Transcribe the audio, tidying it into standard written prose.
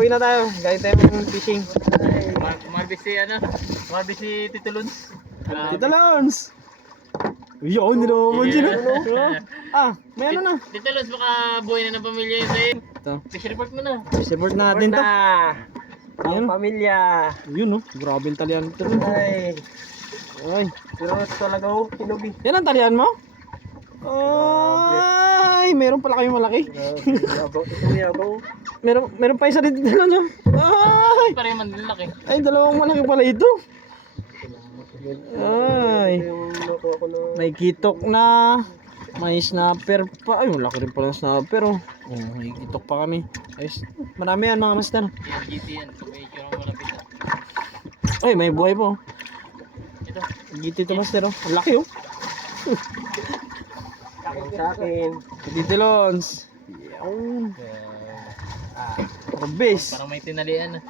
Uwi na tayo. Galing tayo ng fishing. Marbisi Marbisi Tito Lons. Tito Lons! Yun, nilaman dyan. Ah, may ano na. Tito Lons, baka buhay na ng pamilya yun sa'yo. Ito. Fish report mo na. Support natin to. Ang pamilya. Yun oh, grabe yung talian ito. Ay, Ay. pero talaga oh, kinubi. Yan ang talian mo? Ay, meron pala kayong malaki. Yabaw. Meron pa isa dito dala nyo. Ay, Pareho man din laki. ay, dalawang malaki pala ito. Ay, Yung nakuha ko na. may kitok na. May snapper pa. Ay, malaki rin pala ang snapper oh. Oh, may kitok pa kami. Ayos. Marami yan mga master. Yan, GT yan. Kung may itsura mo malapit na. Ay, may buhay po. Ito. GT to master oh. Ang laki oh. Sa akin. Dito Lons. Yan. Base. Parang may tinalian na.